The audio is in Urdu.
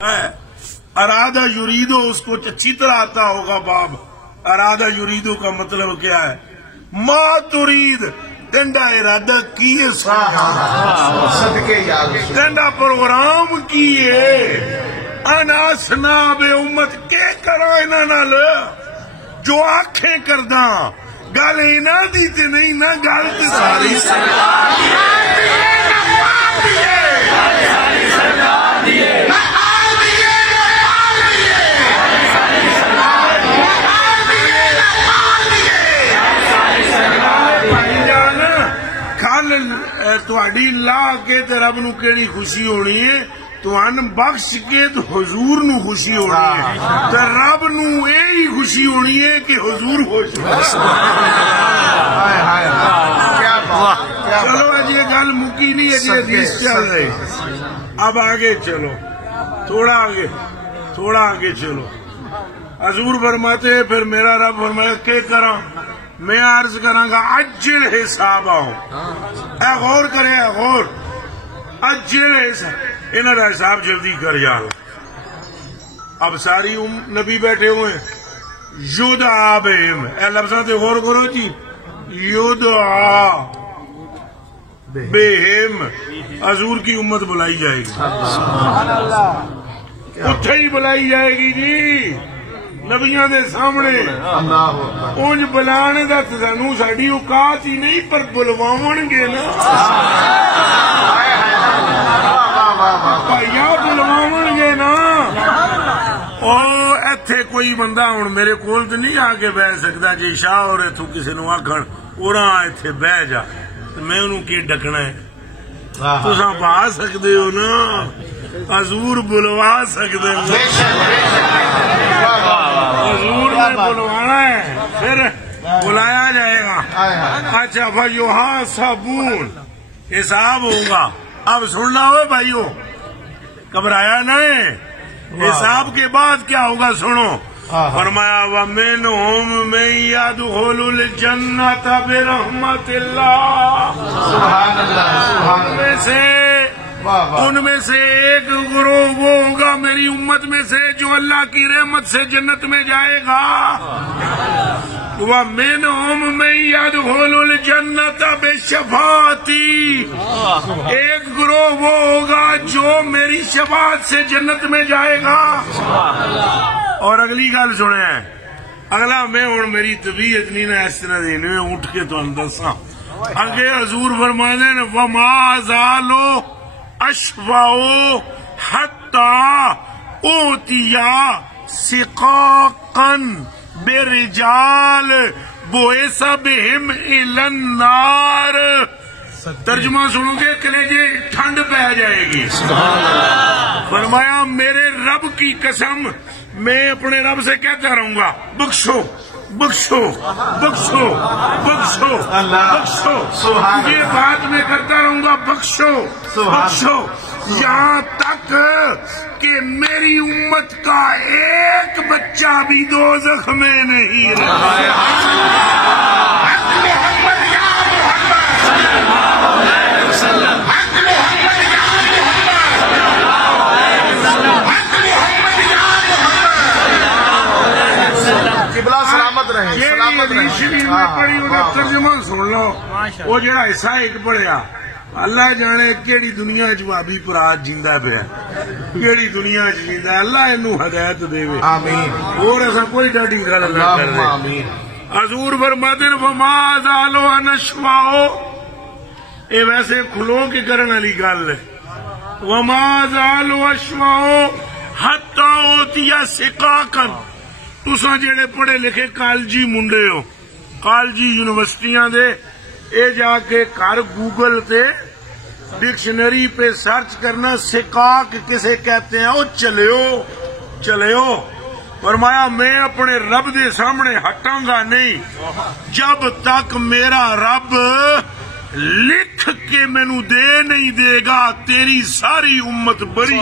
ارادہ یریدو اس کو اچھی طرح آتا ہوگا باب. ارادہ یریدو کا مطلب کیا ہے؟ ما ترید تینڈا ارادہ کیے تینڈا پروگرام کیے انا سنا بے امت کے کرا انہاں نال جو آنکھیں کرداں گل انہاں دی تے نہیں نہ گل تے ساری سرکار تہاڈی لا کے تے رب نو کیڑی خوشی ہونی ہے؟ تہن بخش کے تو حضور نو خوشی ہونی ہے تے رب نو یہی خوشی ہونی ہے کہ حضور خوش ہو. چلو اجی گل مکی نہیں، اجی حدیث چل رہی. اب آگے چلو، تھوڑا آگے چلو. حضور فرماتے پھر میرا رب فرمایا کہ کراں؟ میں عرض کراں گا اجل حساب آؤ. اے غور کرے، اے غور. اجل حساب، انہاں دا حساب جلدی کر یار. اب ساری نبی بیٹھے ہوئے یدعا بہم. اے لفظاں تے غور کرو جی. یدعا بہم، حضور کی امت بلائی جائے گی. اٹھے ہی بلائی جائے گی جی نبیاں دے سامنے. اونج بلانے دا سانو ساڈی اوقات ہی نہیں، پر بلواون گے نا بھائیا، بلواون گے نا. او ایتھے کوئی بندہ ہن میرے کول تے نہیں آ کے بیٹھ سکدا جی شاہ اور اتھوں کسے نو آکھن اوراں ایتھے بیٹھ جا تے میں انہوں کی ڈکنا ہے؟ تساں پا سکدے ہو نا، حضور بلوا سکدے ہو. حضور نے بلوانا ہے پھر بلایا جائے گا. اچھا فیحاسبون، حساب ہوگا. اب سننا ہوئے بھائیو، گھبرایا نہیں. حساب کے بعد کیا ہوگا سنو. فرمایا وَمِنْهُمْ مَن يَدْخُلُ الْجَنَّةَ بِرَحْمَتِ اللَّهِ. ان میں سے ایک گروہ وہ ہوگا میری امت میں سے جو اللہ کی رحمت سے جنت میں جائے گا. وَمِنْهُمْ مَن يَدْخُلُ الْجَنَّةَ بِشَفَاعَتِي. ایک گروہ وہ ہوگا جو میری شفاعت سے جنت میں جائے گا. اور اگلی گل سنیں، اگلا میں ہوں میری طبیعت نہیں نا اس طرح دی میں اٹھ کے تو دساں. اگے حضور فرمانے نے وَمَا زَالُوا اشفعوا حتی اوتیا سقاقا برجال بعث بہم الی النار. ترجمہ سنو گے کلیجے ٹھنڈ پہ جائے گی. فرمایا میرے رب کی قسم میں اپنے رب سے کہتا رہوں گا بخشو بخشو بخشو بخشو بخشو. یہ بات میں کرتا رہوں گا بخشو بخشو یہاں تک کہ میری امت کا ایک بچہ بھی دوزخ میں نہیں رہا. ترجمہ سن لو. وہ جڑا حصہ ایک پڑھیا اللہ جانے کیڑی دنیا چ بھابی پرات جیندا پیا، کیڑی دنیا چ جیندا. اللہ اینو ہدایت دے. آمین. اور ایسا کوئی ڈاڈی گل نہ کرے. آمین. حضور فرماتے ہیں وما زالوا نشفعوا. اے ویسے کھلو کے کرن والی گل ہے. وما زالوا اشفعوا حتی اوتیا سقاقا. تساں جڑے پڑھے لکھے کالجی منڈے ہو، کالجی یونیورسٹیاں دے، اے جا کے کر گوگل تے ڈکشنری پہ سرچ کرنا سقاق کسے کہتے ہیں. او چلیو. فرمایا میں اپنے رب دے سامنے ہٹاں گا نہیں جب تک میرا رب لکھ کے مینوں دے نہیں دے گا تیری ساری امت بری.